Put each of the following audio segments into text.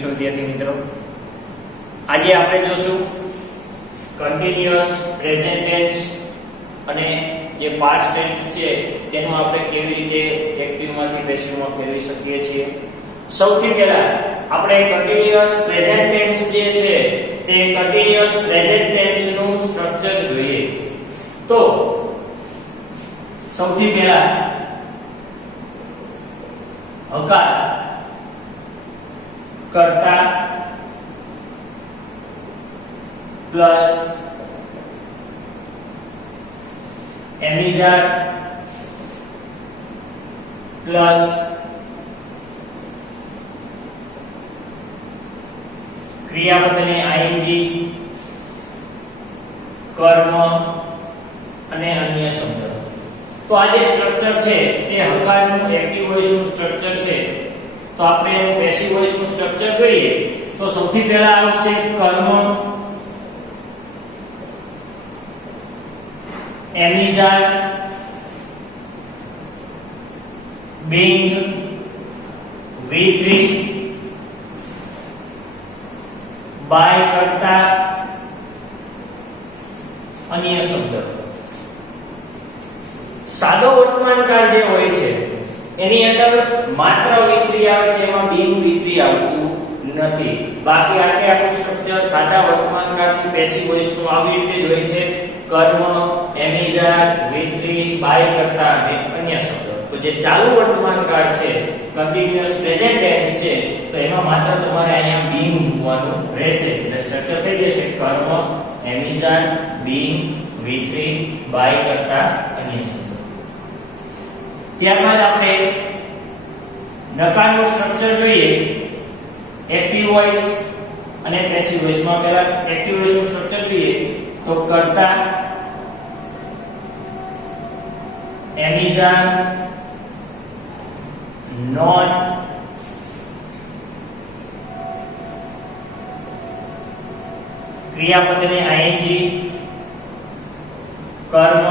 છો વિદ્યાર્થી મિત્રો? આજે આપણે જોશું કન્ટિન્યુઅસ પ્રેઝન્ટ ટેન્સ અને જે પાસ્ટ ટેન્સ છે તેનું આપણે કેવી રીતે એક્ટિવમાંથી પેસિવમાં ફેરવી શકીએ છીએ. સૌથી પહેલા આપણે કન્ટિન્યુઅસ પ્રેઝન્ટ ટેન્સ જે છે તે કન્ટિન્યુઅસ પ્રેઝન્ટ ટેન્સ નું સ્ટ્રક્ચર જોઈએ. તો સૌથી પહેલા હકાર કર્તા પ્લસ એમિઝાર પ્લસ ક્રિયાપદને આઈએનજી કર્મ અને અન્ય શબ્દ. તો આ જે સ્ટ્રક્ચર છે તે હકારનું એક્ટિવ વોઇસનું સ્ટ્રક્ચર છે. તો આપણે એનું પેસિવ વોઇસનું સ્ટ્રક્ચર જોઈએ તો સૌથી પહેલા આવશે કર્મ, એમિઝાર, being, V3, by કરતા અન્ય શબ્દ. સાદો વર્તમાનકાળ જે હોય છે એની અંદર માત્ર V3 આવે છે, એમાં being V3 આવતું નથી. બાકી આખું સ્ટ્રક્ચર સાદા વર્તમાનકાળનું પેસિવ વોઇસનું આવી રીતે જ હોય છે. કર્મ, એમિઝાર, V3, બાય કરતા અને અન્ય શબ્દ. તો જે ચાલુ વર્તમાનકાળ છે કન્ટિન્યુઅસ પ્રેઝન્ટ ટેન્સ છે તો એમાં માત્ર તમારે અહીંયા being મૂકવાનું રહેશે. એટલે સ્ટ્રક્ચર થઈ જશે કર્મ, એમિઝાર, being, V3, બાય કરતા અન્ય શબ્દ. ત્યારબાદ આપણે નકારનું સ્ટ્રક્ચર જોઈએ. એક્ટિવ વોઇસ અને પેસિવ વોઇસમાં પહેલા એક્ટિવ વોઇસનું સ્ટ્રક્ચર જોઈએ તો કર્તા, એમિઝાર, નોટ, ક્રિયાપદને આઈએનજી, કર્મ,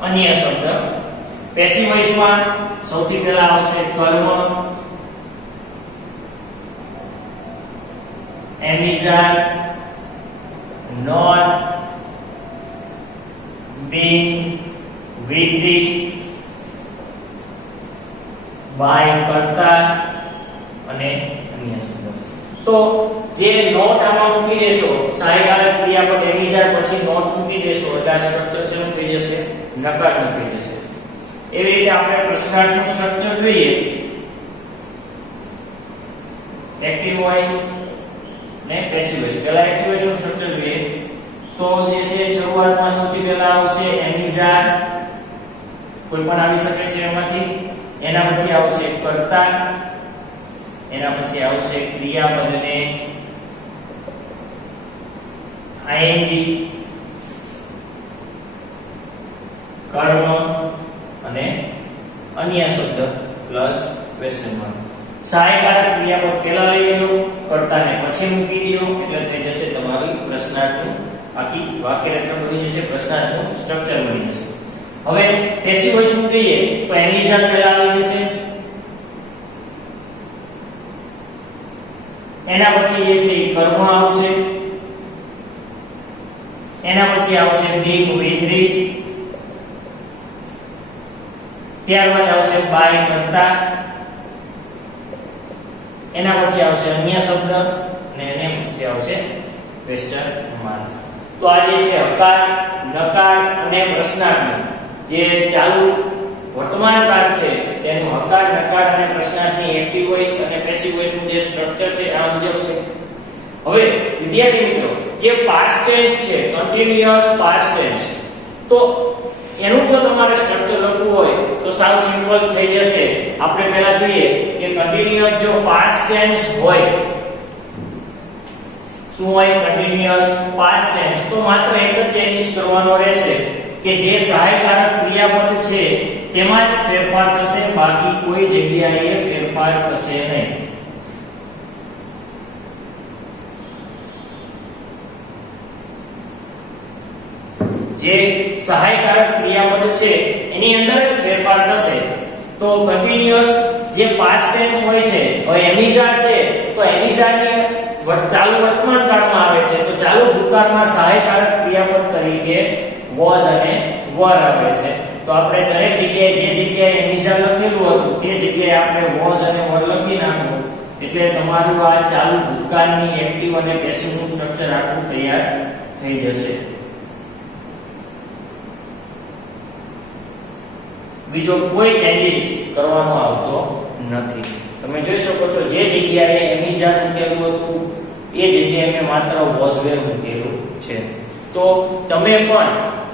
અન્ય શબ્દ. પેસિવ વોઇસમાં સૌથી પહેલા આવશે કર્મ, એમિઝાર, નોટ, being, V3, બાય કરતા અને અન્ય શબ્દ. તો જે નોટ આમાં મૂકી દેશો, સહાયકારક ક્રિયાપદ એમિઝાર પછી નોટ મૂકી દેશો એટલે આ સ્ટ્રક્ચર શું થઈ જશે? નકારનું થઈ જશે. એવી રીતે આપણે પ્રશ્નાર્થનું સ્ટ્રક્ચર જોઈએ. એક્ટિવ વોઇસ ને પેસિવ વોઇસ. પહેલા એક્ટિવ વોઇસનું સ્ટ્રક્ચર જોઈએ તો જે છે શરૂઆતમાં સૌથી પહેલા આવશે એમિઝાર, કોઈ પણ આવી શકે છે એમાંથી. એના પછી આવશે કર્તા, એના પછી આવશે ક્રિયાપદને આઈએનજી, કર્મ અને અન્ય શબ્દ પ્લસ ક્વેશ્ચન માર્ક. સહાયકારક ક્રિયાપદ પહેલા લઈ લો, કર્તાને પછી મૂકી દો એટલે થઈ જશે તમારી પ્રશ્નાર્થનું આખી વાક્ય રચના બની જશે, પ્રશ્નાર્થનું સ્ટ્રક્ચર બની જશે. હવે પેસિવ વોઇસનું જોઈએ તો એમિઝાર પહેલા આવી જશે, એના પછી એ છે કર્મ આવશે, એના પછી આવશે being, V3, ત્યારબાદ આવશે બાય કરતા, એના પછી આવશે અન્ય શબ્દ અને એને પછી આવશે ક્વેશ્ચન માર્ક. તો આ જે છે હકાર, નકાર અને પ્રશ્નાર્થ જે ચાલુ વર્તમાનકાળ છે તેનું હકાર, નકાર અને પ્રશ્નાર્થની એક્ટિવ વોઇસ અને પેસિવ વોઇસનું જે સ્ટ્રક્ચર છે આ મુજબ છે. હવે વિદ્યાર્થી મિત્રો જે પાસ્ટ ટેન્સ છે કન્ટિન્યુઅસ પાસ્ટ ટેન્સ, તો એનું જો તમારે સ્ટ્રક્ચર લખવું હોય તો સાવ સિમ્પલ થઈ જશે. આપણે પહેલા જોઈએ કે કન્ટિન્યુઅસ જો પાસ્ટ ટેન્સ હોય, શું હોય? Continuous past tense. તો માત્ર એક જ ચેન્જીસ કરવાનો રહેશે કે જે સહાયકારક ક્રિયાપદ છે તેમાં જ ફેરફાર થશે, બાકી કોઈ જગ્યાએ ફેરફાર થશે નહીં. જે સહાયકારક ક્રિયાપદ છે એની અંદર જ ફેરફાર થશે. તો કન્ટિન્યુઅસ જે પાસ્ટ ટેન્સ હોય છે, હવે એમિઝાર છે તો એમિઝારની ચાલુ વર્તમાન કાળમાં આવે છે, તો ચાલુ ભૂતકાળમાં સહાયકારક ક્રિયાપદ તરીકે was અને were આવે છે. તો આપણે દરેક જગ્યાએ જે જગ્યાએ એમિઝાર લખેલું હતું તે જગ્યાએ આપણે was અને were લખી નાખવું, એટલે તમારું આ ચાલુ ભૂતકાળની એક્ટિવ અને પેસિવ નું સ્ટ્રક્ચર આખું તૈયાર થઈ જશે. બીજો કોઈ ચેન્જીસ કરવાનો આવતો નથી. તમે જોઈ શકો છો જે જગ્યાએ એમિઝાર મૂકેલું હતું એ જગ્યાએ મેં માત્ર was were મૂકેલું છે. તો તમે પણ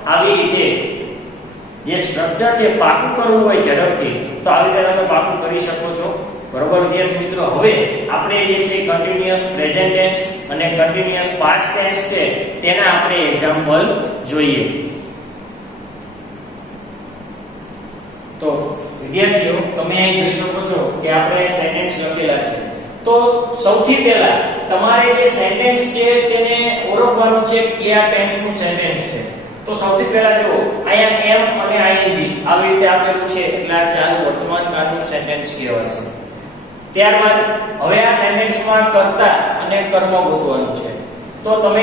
આવી રીતે જે સ્ટ્રક્ચર છે પાકું કરવું હોય ઝડપથી તો આવી રીતે તમે પાકું કરી શકો છો. બરોબર વિદ્યાર્થી મિત્રો, હવે આપણે જે છે કન્ટિન્યુઅસ પ્રેઝન્ટ ટેન્સ અને કન્ટિન્યુઅસ પાસ્ટ ટેન્સ છે તેના આપણે એક્ઝામ્પલ જોઈએ. તો વિદ્યાર્થીઓ તમે અહીં જોઈ શકો છો કે આપણે સેન્ટેન્સ લખેલા છે. તો સૌથી પહેલા તમારે જે સેન્ટેન્સ છે તેને ઓળખવાનું છે કયા ટેન્સનું સેન્ટેન્સ છે. તો સૌથી પહેલા જુઓ અહીંયા એમ અને ing આવી રીતે આપેલું છે એટલે આ ચાલુ વર્તમાન કાળનું સેન્ટેન્સ કહેવાશે. ત્યારબાદ હવે આ સેન્ટેન્સમાં કર્તા અને કર્મ ગોતવાનું છે. તો તમે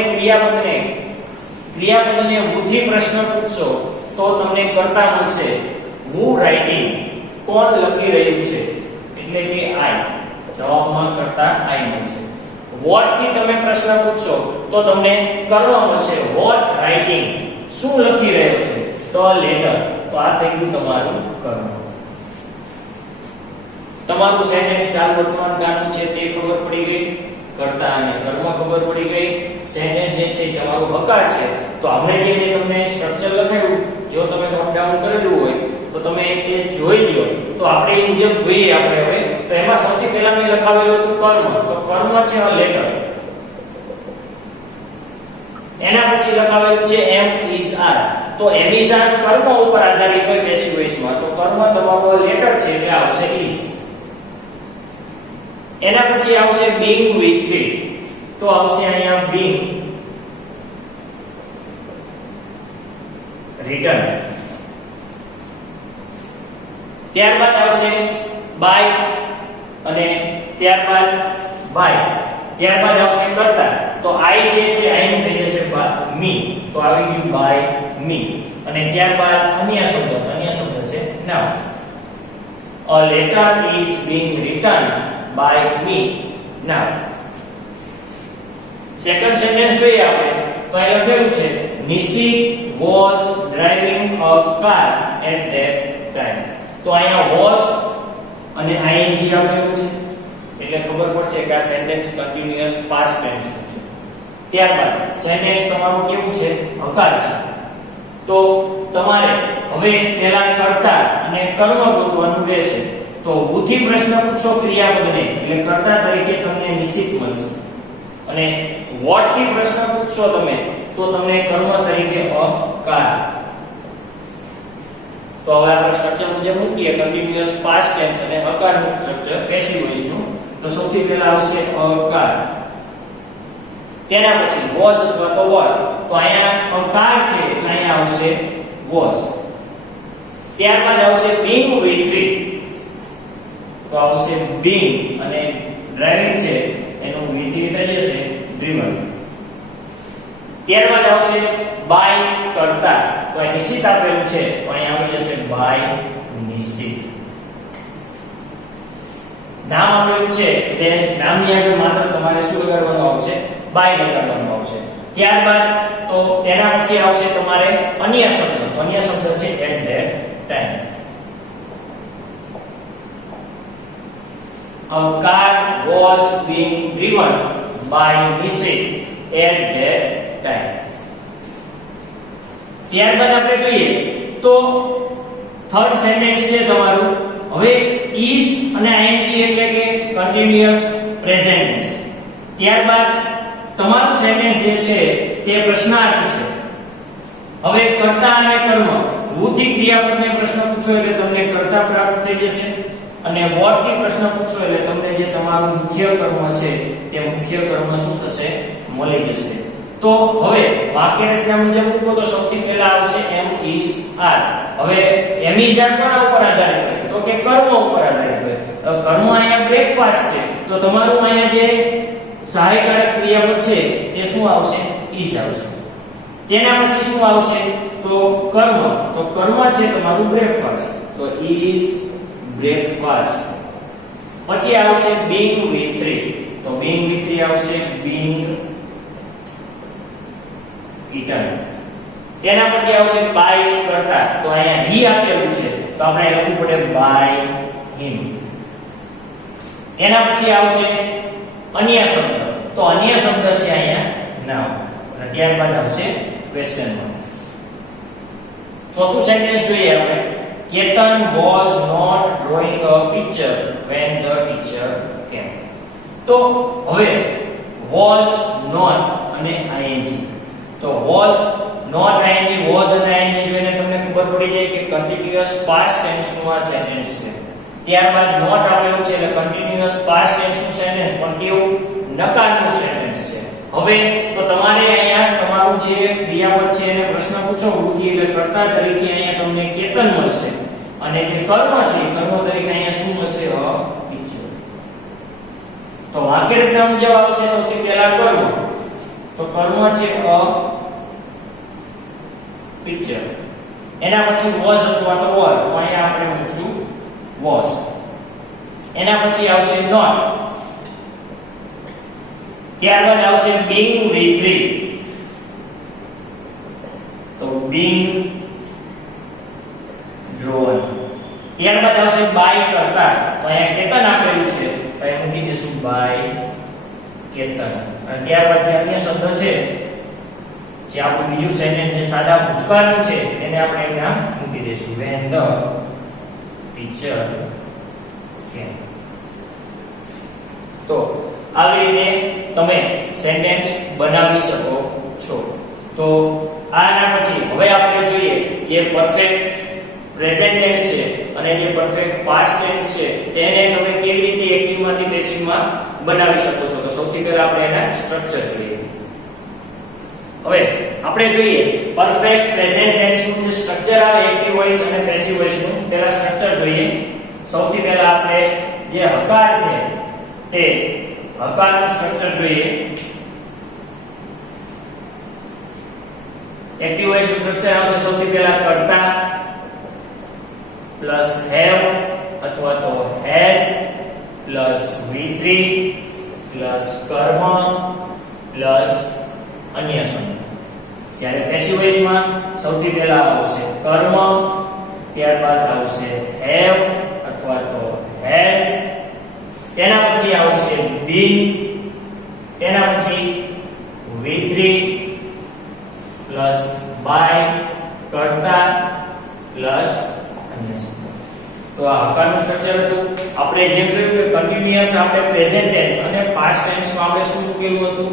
ક્રિયાપદને who થી પ્રશ્ન પૂછશો તો તમને કર્તા મળશે who writing, કોણ લખી રહ્યું છે, એટલે કે I. જવાબમાં કર્તા I મળશે. what થી તમે પ્રશ્ન પૂછશો તો તમને કર્મ મળશે what writing, શું લખી રહ્યો છે, તો લેટર. તો આ થઈ ગયું તમારું કર્મ. તમારું સેન્ટેન્સ ચાલુ વર્તમાન કાળનું છે તે ખબર પડી ગઈ, કર્તા અને કર્મ ખબર પડી ગઈ. સેન્ટેન્સ જે છે તમારું હકાર છે. તો આપણે જે તમને સ્ટ્રક્ચર લખાયું જો તમે નોટ ડાઉન કરેલું હોય તો તમે એ જોઈ લો. તો આપણે એ મુજબ જોઈએ. આપણે હવે તો એમાં સૌથી પહેલા મેં લખાવેલું હતું કર્મ. તો કર્મ છે આ લેટર. એના પછી લખાવેલું છે એમ ઇઝ આર. તો એમ ઇઝ આર કર્મ ઉપર આધારિત હોય પેસિવ વોઇસમાં. તો કર્મ તમારો લેટર છે એટલે આવશે ઇઝ. એના પછી આવશે being with it. તો આવશે અહીંયા being written. ત્યારબાદ આવશે by અને ત્યારબાદ by. ત્યારબાદ આવશે કર્તા. તો I જે છે અહીં થઈ જશે me. તો આવી ગયું by me. અને ત્યારબાદ અન્ય શબ્દ છે now. A letter is being written by me now. Second sentence જોઈએ આપણે. તો અહીં લખેલું છે Nishit was driving a car at that time. તો અહીંયા was અને ing આપેલું છે એટલે ખબર પડશે કે આ સેન્ટેન્સ કન્ટિન્યુઅસ પાસ્ટ ટેન્સ છે. ત્યારબાદ સેન્ટેન્સ તમારું કેવું છે, હકાર છે. તો તમારે હવે પહેલા કર્તા અને કર્મ ગોતવાનું રહેશે. તો who થી પ્રશ્ન પૂછો ક્રિયાપદને એટલે કર્તા તરીકે તમને નિશ્ચિત મળશે. અને what થી પ્રશ્ન પૂછશો તમે તો તમને કર્મ તરીકે અકાર. તો હવે આપણે સ્ટ્રક્ચર મુજબ મૂકીએ કન્ટિન્યુઅસ પાસ્ટ ટેન્સ અને અકારનું સ્ટ્રક્ચર પેસિવ વોઇસનું. તો સૌથી પહેલા આવશે અકાર. તેના પછી was અથવા તો were. તો અહીંયા અકાર છે એટલે અહીંયા આવશે was. ત્યારબાદ આવશે being with it. તો આવશે being અને driving છે એનું with થઈ જશે driven. ત્યારબાદ આવશે by કર્તા. તો અહીં નિશ્ચિત આપેલું છે તો અહીં આવી જશે by નિશ્ચિત. નામ આપેલું છે એટલે નામની આગળ માત્ર તમારે શું લગાડવાનું આવશે, by લગાડવાનું આવશે. ત્યારબાદ તો તેના પછી આવશે તમારે અન્ય શબ્દ. તો અન્ય શબ્દ છે at that time. A car was being driven by Nishit at that time. ત્યારબાદ આપણે જોઈએ તો થર્ડ સેન્ટેન્સ છે તમારું. હવે is અને ing એટલે કે કન્ટિન્યુઅસ પ્રેઝન્ટ ટેન્સ. ત્યારબાદ તમારું સેન્ટેન્સ જે છે તે પ્રશ્નાર્થ છે. હવે કર્તા અને કર્મ who થી ક્રિયાપદને પ્રશ્ન પૂછો એટલે તમને કર્તા પ્રાપ્ત થઈ જશે. અને what થી પ્રશ્ન પૂછો એટલે તમને જે તમારું મુખ્ય કર્મ છે તે મુખ્ય કર્મ શું થશે, મળી જશે. તો હવે વાક્ય રચના મુજબ મૂકો તો સૌથી પહેલા આવશે એમ ઇઝ આર. હવે એમ ઇઝ આર કોના ઉપર આધારિત હોય તો કે કર્મ ઉપર આધારિત હોય. તો કર્મ અહીંયા બ્રેકફાસ્ટ છે, તો તમારું અહીંયા જે સહાયકારક ક્રિયાપદ છે તે શું આવશે? is આવશે. તેના પછી શું આવશે? તો કર્મ છે તમારું બ્રેકફાસ્ટ, તો is breakfast. પછી આવશે being with, તો being with આવશે being eaten. તેના પછી આવશે by કરતા, તો અહીંયા he આપેલું છે તો આપણે લખવું પડે by him. એના પછી આવશે અન્ય શબ્દ, તો અન્ય શબ્દ છે અહીંયા now, અને ત્યારબાદ આવશે ક્વેશ્ચન માર્ક. ચોથું સેન્ટેન્સ જોઈએ આપણે. Ketan was not drawing a picture when the teacher came. તો હવે was not અને ing, તો was not ing, was અને ing જોઈને તમને ખબર પડી જાય કે કન્ટીન્યુઅસ પાસ્ટ ટેન્સ નું આ સેન્ટેન્સ છે. ત્યારબાદ not આપેલું છે એટલે કન્ટીન્યુઅસ પાસ્ટ ટેન્સ નું સેન્ટેન્સ, પણ કેવું? નકારનું સેન્ટેન્સ છે. હવે તો તમારે અહીંયા તમારું જે ક્રિયાપદ છે એને પ્રશ્ન પૂછો ઉથી, એટલે કર્તા તરીકે અહીંયા તમને કેતન મળશે, અને જે કર્મ છે કર્મ તરીકે અહીંયા શું મળશે? A picture. તો વાક્ય રચના મુજબ આવશે સૌથી પહેલા કર્મ, તો કર્મ છે અ પિક્ચર. એના પછી was અથવા તો were, તો અહીંયા આપણે મૂકશું was. એના પછી આવશે not. ત્યારબાદ આવશે being with, તો being drawn. ત્યારબાદ આવશે by કરતા, તો અહીંયા કેતન આપેલું છે તો અહીં મૂકી દઈશું by કેતન. અને ત્યારબાદ જે અન્ય શબ્દ છે જે આપણું બીજું સેન્ટેન્સ જે સાદા ભૂતકાળનું છે એને આપણે અહીંયા મૂકી દઈશું when the teacher came. તો આવી રીતે તમે સેન્ટેન્સ બનાવી શકો છો. તો આના પછી હવે આપણે જોઈએ જે પરફેક્ટ પ્રેઝન્ટ ટેન્સ છે અને જે પરફેક્ટ પાસ્ટ ટેન્સ છે તેને તમે કેવી રીતે એક્ટિવ માંથી પેસિવ માં બનાવી શકો છો. તો સૌથી પહેલા આપણે એના સ્ટ્રક્ચર જોઈએ. હવે આપણે જોઈએ પરફેક્ટ પ્રેઝન્ટ ટેન્સ નું જે સ્ટ્રક્ચર આવે એક્ટિવ વોઇસ અને પેસિવ વોઇસ નું. પહેલા સ્ટ્રક્ચર જોઈએ. સૌથી પહેલા આપણે જે હકાર છે તે હકારનું સ્ટ્રક્ચર જોઈએ. એક્ટિવ વોઇસ નું સ્ટ્રક્ચર આવશે સૌથી પહેલા કર્તા પ્લસ have અથવા તો has પ્લસ V3 પ્લસ કર્મ પ્લસ અન્ય શબ્દ. જ્યારે પેસિવ વોઇસ માં સૌથી પહેલા આવશે કર્મ, ત્યારબાદ આવશે have અથવા તો has, તેના પછી આવશે been, તેના પછી V3 પ્લસ by કર્તા પ્લસ અન્ય શબ્દ. તો આ હકારનું સ્ટ્રક્ચર હતું. આપણે જેમ કહ્યું કે કન્ટીન્યુઅસ આપણે પ્રેઝન્ટ ટેન્સ અને પાસ્ટ ટેન્સ માં આપણે શું મૂકેલું હતું?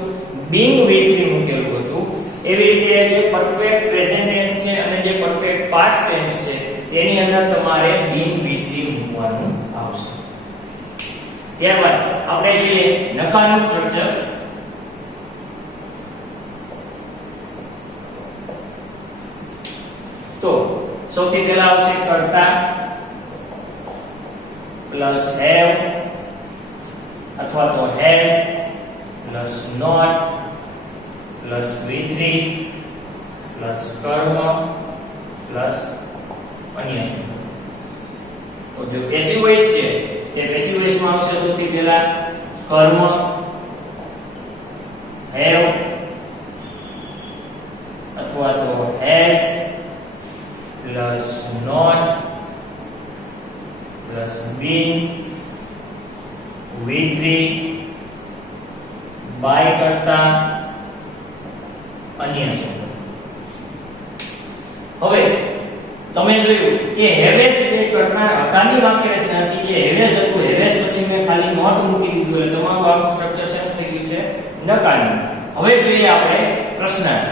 being with મૂકેલું હતું. એવી રીતે જે પરફેક્ટ પ્રેઝન્ટ ટેન્સ છે અને જે પરફેક્ટ પાસ્ટ ટેન્સ છે તેની અંદર તમારે being with મૂકવાનું આવશે. ત્યારબાદ આપણે જોઈએ નકારનું સ્ટ્રક્ચર. તો સૌથી પહેલા આવશે કર્તા પ્લસ have અથવા તો has plus not plus V3 plus કર્મ પ્લસ અન્ય શબ્દ. તો જો પેસિવ વોઇસ છે તે પેસિવ વોઇસ માં આવશે સૌથી પહેલા કર્મ, have અથવા તો has plus not plus been, V3 by કરતા અન્ય શબ્દ. હવે તમે જોયું કે હેવેસ એ કરતા હકારની વાક્ય રચના હતી. જે હેવેસ હતું, હેવેસ પછી મેં ખાલી નોટ મૂકી દીધું એટલે તમારું આખું સ્ટ્રક્ચર સેટ થઈ ગયું છે નકારનું. હવે જોઈએ આપણે પ્રશ્નાર્થ.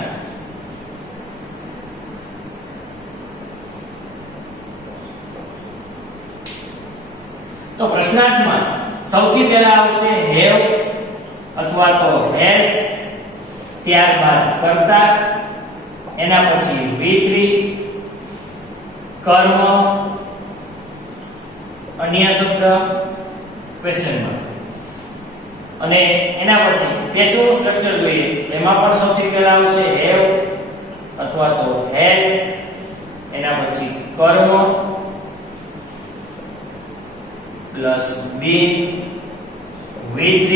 તો પ્રશ્નાર્થમાં સૌથી પહેલા આવશે have અથવા તો has, ત્યારબાદ કર્તા, એના પછી V3 કર્મ, અન્ય શબ્દ, ક્વેશ્ચન માર્ક. અને એના પછી પેસિવ સ્ટ્રક્ચર જોઈએ, એમાં પણ સૌથી પહેલા આવશે હેવ અથવા તો હેઝ, એના પછી કર્મ પ્લસ બીન, વી3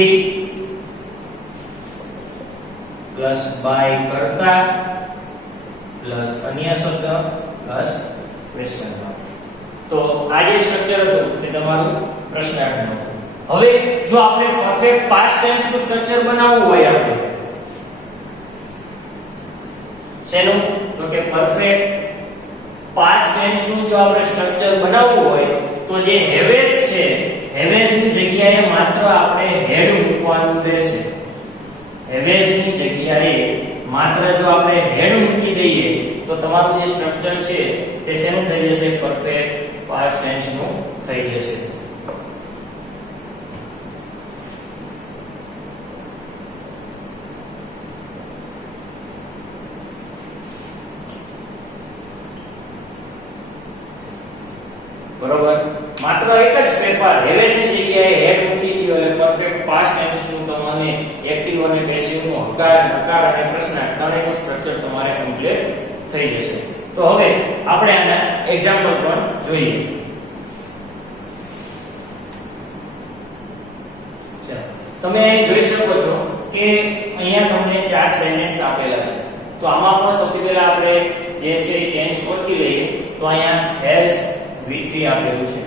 પ્લસ બાય કરતા પ્લસ અન્ય શબ્દ પ્લસ ક્વેશ્ચન માર્ક. તો આ જે સ્ટ્રક્ચર હતું તે તમારું પ્રશ્નાર્થનું હતું. હવે જો આપણે પરફેક્ટ પાસ્ટ ટેન્સ નું સ્ટ્રક્ચર બનાવવું હોય, આપણે શેનું? તો કે પરફેક્ટ પાસ્ટ ટેન્સ નું જો આપણે સ્ટ્રક્ચર બનાવવું હોય તો જે હેવેસ છે, હેવેસ ની જગ્યાએ માત્ર આપણે હેડ મૂકવાનું રહેશે. હેવેસ ની જગ્યાએ માત્ર જો આપણે હેડ મૂકી દઈએ તો તમારું જે સ્ટ્રક્ચર છે તે શેનું થઈ જશે? પરફેક્ટ પાસ્ટ ટેન્સ નું થઈ જશે. બરોબર, માત્ર એક જ ફેરફાર, હેવેસ ની જગ્યાએ હેડ મૂકી દીધો એટલે પરફેક્ટ પાસ્ટ ટેન્સ નું તમને એક્ટિવ અને પેસિવ નું હકાર, નકાર અને પ્રશ્નાર્થ ત્રણેયનું સ્ટ્રક્ચર તમારે કમ્પ્લીટ થઈ જશે. તો હવે આપણે આના એક્ઝામ્પલ પણ જોઈએ. તમે જોઈ શકો છો કે અહીંયા તમને ચાર સેન્ટેન્સ આપેલા છે. તો આમાં પણ સૌથી પહેલા આપણે જે છે ટેન્સ ઓળખી લઈએ. તો અહીંયા હેઝ V3 આપેલું છે.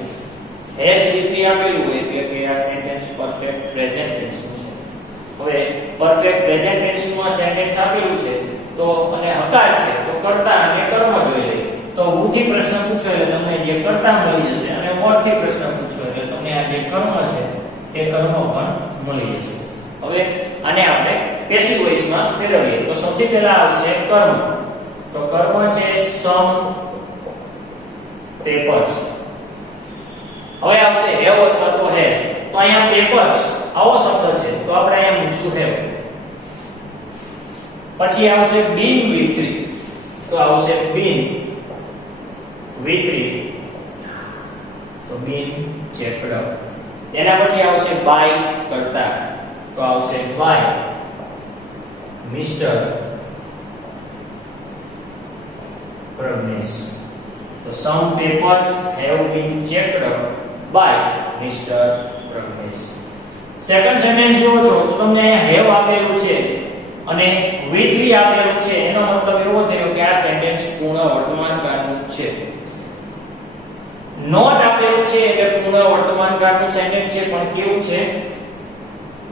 હેઝ V3 આપેલું હોય એટલે કે આ સેન્ટેન્સ પરફેક્ટ પ્રેઝન્ટ ટેન્સ નું છે. હવે પરફેક્ટ પ્રેઝન્ટ ટેન્સ નું આ સેન્ટેન્સ આપેલું છે તો અને હકાર છે તો કર્તા અને કર્મ જોઈ લઈએ. તો who થી પ્રશ્ન પૂછો એટલે તમને જે કર્તા મળી જશે અને what થી પ્રશ્ન પૂછો એટલે તમને આ જે કર્મ છે તે કર્મ પણ મળી જશે. હવે આને આપણે પેસિવ વોઇસ માં ફેરવીએ. તો સૌથી પહેલા આવશે કર્મ. તો કર્મ છે some પેપર્સ. હવે આવશે હેવ અથવા તો હેઝ. તો અહીંયા પેપર્સ આવો શબ્દ છે તો આપણે અહીંયા મૂકશું હેવ. પછી આવશે બીન V3. તો આવશે બીન V3 તો બીન ચેકડ. એના પછી આવશે બાય કરતા. તો આવશે by mister Pragnesh. So some papers have been checked by Mr. Pragnesh. Second sentence જોવો છો તો તમને હેવ આપેલું છે અને V3 આપેલું છે. એનો મતલબ એવો થયો કે આ સેન્ટેન્સ પૂર્ણ વર્તમાન કાળનું છે. નોટ આપેલું છે એટલે પૂર્ણ વર્તમાન કાળનું સેન્ટેન્સ છે પણ કેવું છે?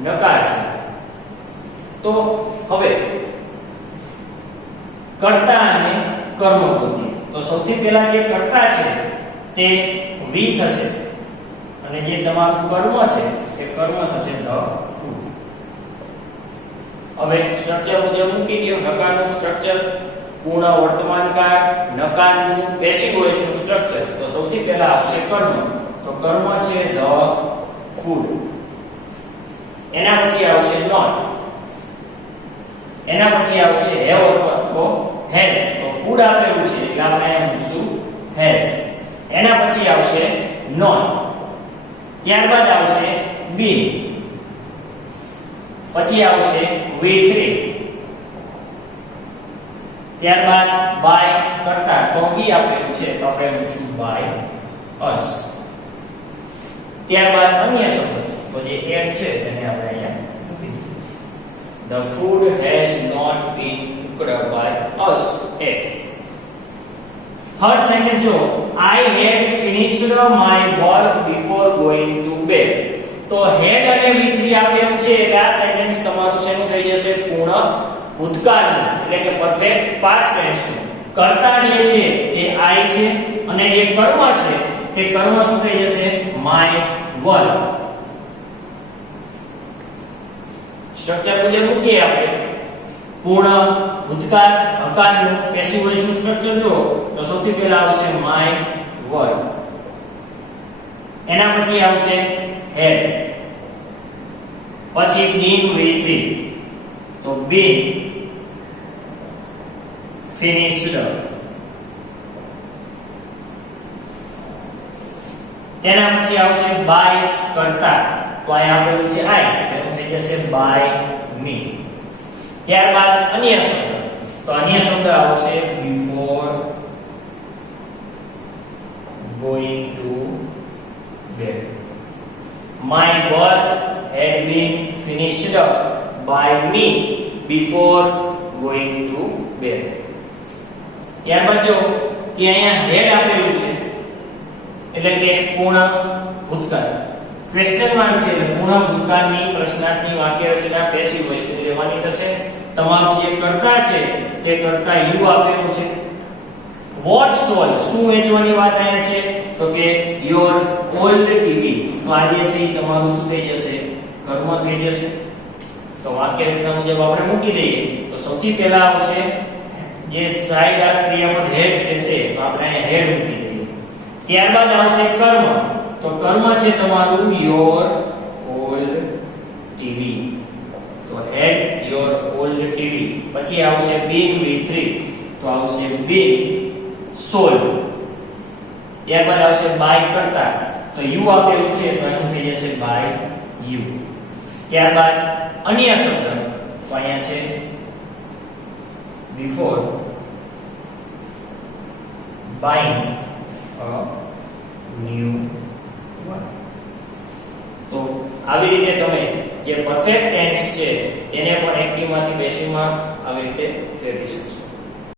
નકાર છે. તો હવે કર્તા અને કર્મ પદ્ધતિ. તો સૌથી પહેલા જે કર્તા છે તે વી થશે અને જે તમારું કર્મ છે તે કર્મ થશે ધ ફૂડ. હવે સ્ટ્રક્ચર મુજબ મૂકી દો. નકારનું સ્ટ્રક્ચર પૂર્ણ વર્તમાન કાળ, નકારનું પેસિવ વોઇસ નું સ્ટ્રક્ચર. તો સૌથી પહેલા આવશે કર્મ. તો કર્મ છે ધ ફૂડ. એના પછી આવશે નોટ. એના પછી આવશે હેવ અથવા તો હેઝ. તો ફૂડ આપેલું છે એટલે આપણે અહીંયા મૂકશું હેઝ. એના પછી આવશે નોટ. ત્યારબાદ આવશે બીન. પછી આવશે V3. ત્યારબાદ બાય કરતા. તો બી આપેલું છે તો આપણે મૂકશું બાય અસ. ત્યારબાદ અન્ય શબ્દ તો જે એડ છે તેને આપણે અહીંયા મૂકી દઈશું. The food has not been cooked by us yet. Third sentence જો I had finished my work before going to bed. તો had અને V3 આપેલું છે એટલે આ સેન્ટેન્સ તમારું શેનું થઈ જશે? પૂર્ણ ભૂતકાળનું એટલે કે પરફેક્ટ પાસ્ટ ટેન્સનું. કર્તા જે છે તે I છે અને જે કર્મ છે તે કર્મ શું થઈ જશે? my work. સ્ટ્રક્ચર મુજબ મૂકીએ આપણે. પૂર્ણ ભૂતકાળ હકારનું પેસિવ વોઇસ નું સ્ટ્રક્ચર જો તો સૌથી પહેલા આવશે my work. એના પછી આવશે had. પછી been V3. તો been finished. તેના પછી આવશે બાય કરતા, તો અહીંયા આપેલું છે આઈ, એનું થઈ જશે બાય મી. ત્યારબાદ અન્ય શબ્દ, તો અન્ય શબ્દ આવશે before going to bed. My work had been finished by me before going to bed. ત્યારબાદ જો કે અહીંયા હેડ આપેલું છે એટલે કે પૂર્ણ ભૂતકાળ, ક્વેશ્ચન માર્ક છે એટલે પૂર્ણ ભૂતકાળની પ્રશ્નાર્થની વાક્ય રચના પેસિવ વોઇસ ની રહેવાની થશે. તમારું જે કર્તા છે તે કર્તા યુ આપેલું છે. વોટ સોલ, શું વેચવાની વાત અહીંયા છે તો કે યોર ઓલ્ડ ટીવી, તો આ જે છે તમારું શું થઈ જશે, કર્મ થઈ જશે. તો વાક્ય રચના મુજબ આપણે મૂકી દઈએ તો સૌથી પહેલા આવશે જે સાઈડ આ ક્રિયાપદ હેડ છે તે, તો આપણે અહીંયા હેડ મૂકી દઈએ. ત્યારબાદ આવશે કર્મ, તો કર્મ છે તમારું યોર ઓલ્ડ ટીવી, તો હેડ યોર ઓલ્ડ ટીવી. પછી આવશે બિંગ V3, તો આવશે બિંગ સોલ્ડ. ત્યારબાદ આવશે બાય કરતા, તો યુ આપેલું છે તો એનું થઈ જશે બાય યુ. ત્યારબાદ અન્ય શબ્દ, તો અહીંયા છે before buying a new one. તો આવી રીતે તમે જે પરફેક્ટ ટેન્સ છે તેને પણ એક્ટિવ માંથી પેસિવ માં આવી રીતે ફેરવી શકો.